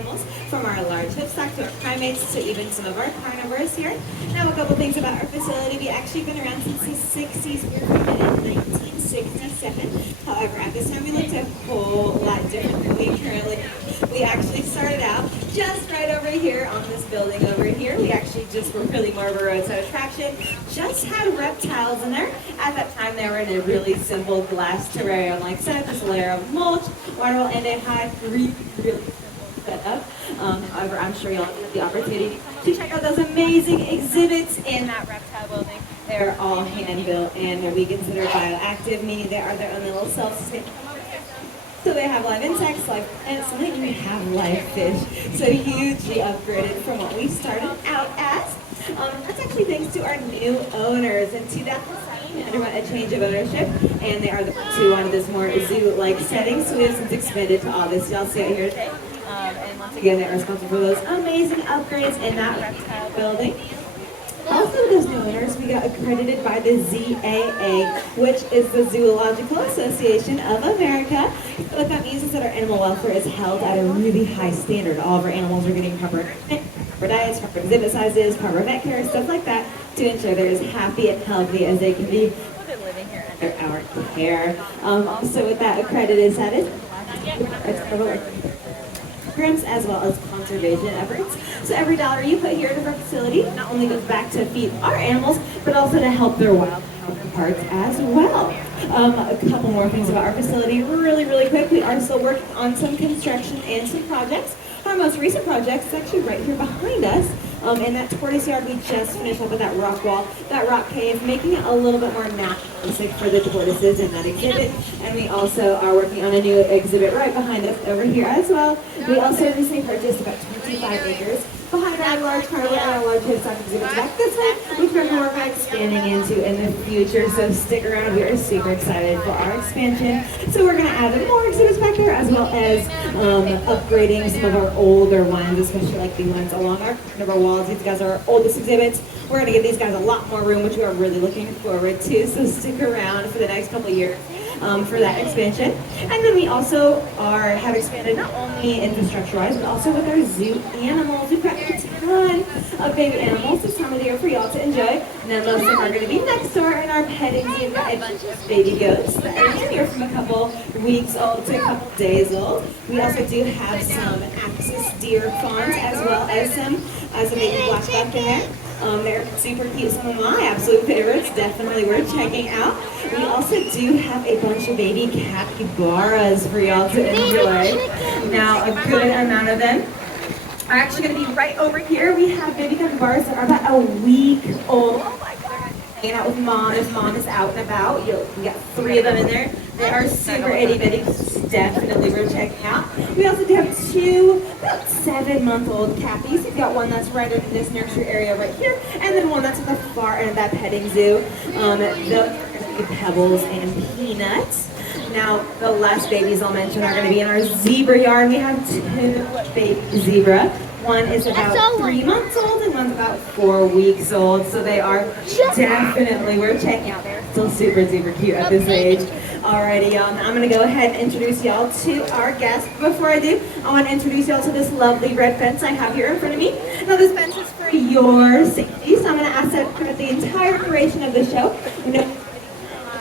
mammals, from our large hipstock to our primates to even some of our carnivores here. Now, a couple things about our facility. We've actually been around since the 60s. We were founded in 1967. However, at this time, we looked a whole lot different than we currently do. We actually started out just right over here on this building over here. We actually just were really more of a roadside attraction. Just had reptiles in there. At that time, they were in a really simple glass terrarium like set, just a layer of mulch, water, and it had really set up. However, I'm sure y'all get the opportunity to check out those amazing exhibits in that reptile building. They're all hand-built and we consider bioactive, meaning they are their own little self-sustaining. So they have live insects, live plants, some even have live fish. So hugely upgraded from what we started out as. That's actually thanks to our new owners. In 2007, we underwent a change of ownership, and they are the ones who wanted this more zoo-like setting. So we have since expanded to all this y'all see out here today. And once again, they're responsible for those amazing upgrades in that reptile building. Also, those new owners, we got accredited by the ZAA, which is the Zoological Association of America. What that means is that our animal welfare is held at a really high standard. All of our animals are getting proper diets, proper exhibit sizes, proper vet care, stuff like that, to ensure they're as happy and healthy as they can be living here under our care. So with that accredited status, programs as well as conservation efforts. So every dollar you put here at our facility not only goes back to feed our animals, but also to help their wild counterparts as well. A couple more things about our facility really quick. We are still working on some construction and some projects. Our most recent project is actually right here behind us. In that tortoise yard, we just finished up with that rock wall, that rock cave, making it a little bit more naturalistic for the tortoises in that exhibit. And we also are working on a new exhibit right behind us over here as well. We also recently purchased about 25 acres behind our large carnival and our large hipstock exhibits back this way, which we're going to work on expanding into in the future. So stick around. We are super excited for our expansion. So we're going to add more exhibits back there, as well as upgrading some of our older ones, especially like the ones along our carnival walls. These guys are our oldest exhibits. We're going to give these guys a lot more room, which we are really looking forward to. So stick around for the next couple of years for that expansion. And then we also have expanded not only infrastructure-wise, but also with our zoo animals. We've got a ton of baby animals this time of the year for y'all to enjoy. Now most of them are going to be next door in our petting zoo. We've got a bunch of baby goats that are anywhere from a couple weeks old to a couple days old. We also do have some axis deer fawns as well as some baby black buck in there. They're super cute. Some of my absolute favorites, definitely worth checking out. We also do have a bunch of baby capybaras for y'all to enjoy. Now, a good amount of them are actually going to be right over here. We have baby capybaras that are about a week old. Hanging out with mom if mom is out and about. You got 3 of them in there. They are super itty bitty. Definitely worth checking out. We also do have 2 about 7-month-old cappies. We've got one that's right in this nursery area right here, and then one that's at the far end of that petting zoo. Those are Pebbles and Peanuts. Now, the last babies I'll mention are going to be in our zebra yard. We have 2 baby zebra. One is about 3 months old and one's about 4 weeks old. So they are definitely worth checking out. They're still super cute at this age. Alrighty, y'all. Now I'm going to go ahead and introduce y'all to our guest. Before I do, I want to introduce y'all to this lovely red fence I have here in front of me. Now, this fence is for your safety, so I'm going to ask that throughout the entire duration of the show.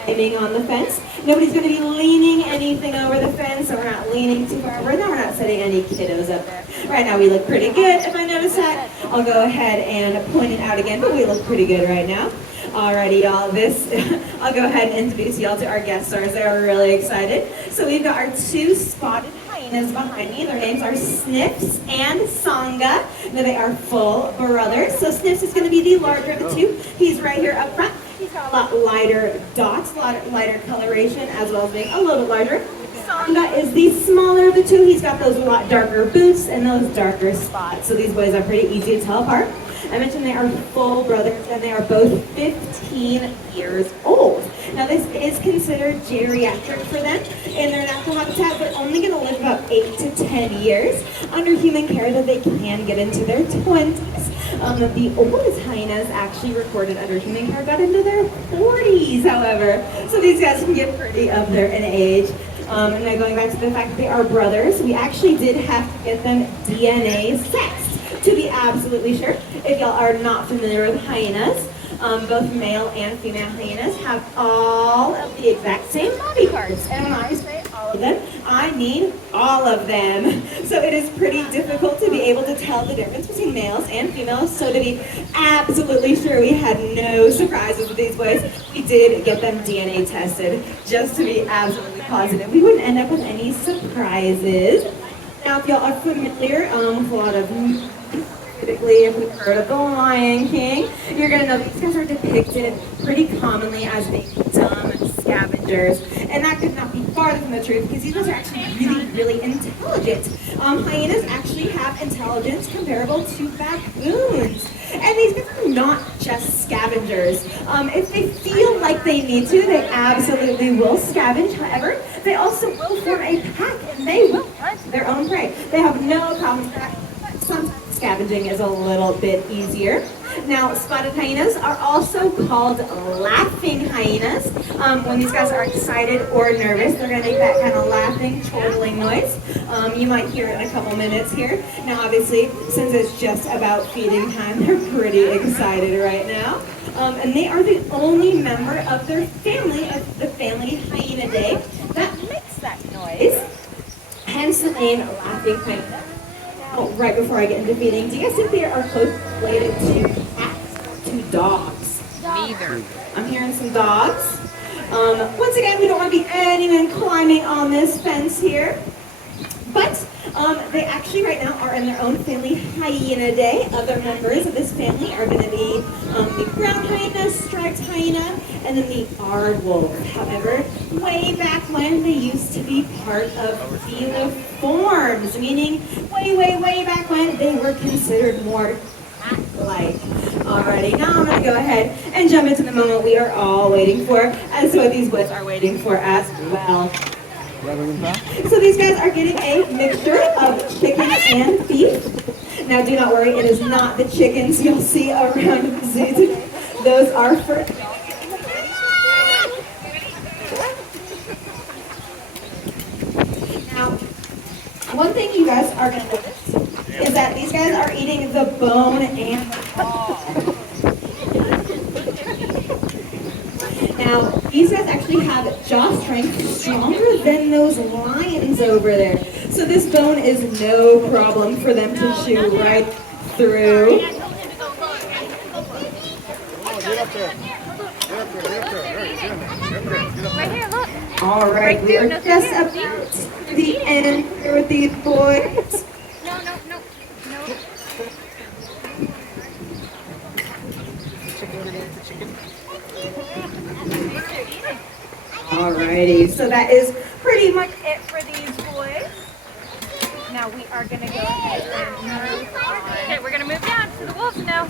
Aiming on the fence. Nobody's going to be leaning anything over the fence, so we're not leaning too far over. Now we're not setting any kiddos up there. Right now we look pretty good. If I notice that, I'll go ahead and point it out again, but we look pretty good right now. Alrighty, y'all. I'll go ahead and introduce y'all to our guest stars. They're really excited. So we've got our 2 spotted hyenas behind me. Their names are Sniffs and Sangha. Now they are full brothers. So Sniffs is going to be the larger of the 2. He's right here up front. He's got a lot lighter dots, a lot lighter coloration, as well as being a little bit larger. Sangha is the smaller of the 2. He's got those a lot darker boots and those darker spots. So these boys are pretty easy to tell apart. I mentioned they are full brothers, and they are both 15 years old. Now, this is considered geriatric for them. In their natural habitat, they're only going to live about 8 to 10 years under human care, though they can get into their 20s. The oldest hyenas actually recorded under human care got into their 40s, however. So these guys can get pretty up there in age. And then going back to the fact that they are brothers, we actually did have to get them DNA sexed to be absolutely sure. If y'all are not familiar with hyenas, both male and female hyenas have all of the exact same body parts. And when I say all of them, I mean all of them. So it is pretty difficult to be able to tell the difference between males and females. So to be absolutely sure we had no surprises with these boys, we did get them DNA tested just to be absolutely positive we wouldn't end up with any surprises. Now, if y'all are familiar with a lot of typically, if we've heard of the Lion King, you're going to know these guys are depicted pretty commonly as being dumb scavengers. And that could not be farther from the truth because these guys are actually really, really intelligent. Hyenas actually have intelligence comparable to baboons. And these guys are not just scavengers. If they feel like they need to, they absolutely will scavenge. However, they also will form a pack and they will hunt their own prey. They have no problem with that. Sometimes scavenging is a little bit easier. Now, spotted hyenas are also called laughing hyenas. When these guys are excited or nervous, they're going to make that kind of laughing, chortling noise. You might hear it in a couple minutes here. Now, obviously, since it's just about feeding time, they're pretty excited right now. And they are the only member of their family, of the family Hyenidae, that makes that noise. Hence the name laughing hyena. Right before I get into feeding, do you guys think they are close related to cats or to dogs? Neither. I'm hearing some dogs. Once again, we don't want to be anyone climbing on this fence here. But they actually right now are in their own family Hyenidae. Other members of this family are going to be the brown hyena, striped hyena, and then the aardwolf. However, way back when they used to be part of feliforms, meaning way back when they were considered more cat-like. Alrighty, now I'm going to go ahead and jump into the moment we are all waiting for, as what these boys are waiting for as well. So these guys are getting a mixture of chicken and beef. Now do not worry, it is not the chickens you'll see around the zoo today. Those are for... Now, one thing you guys are going to notice is that these guys are eating the bone and the paw. Now, these guys actually have jaw strength stronger than those lions over there. So this bone is no problem for them to chew right through. Right here, look. All right, we are just about to the end here with these boys. No. Alrighty, so that is pretty much it for these boys. Now we are going to go ahead and move on. Okay, we're gonna move down to the wolves now.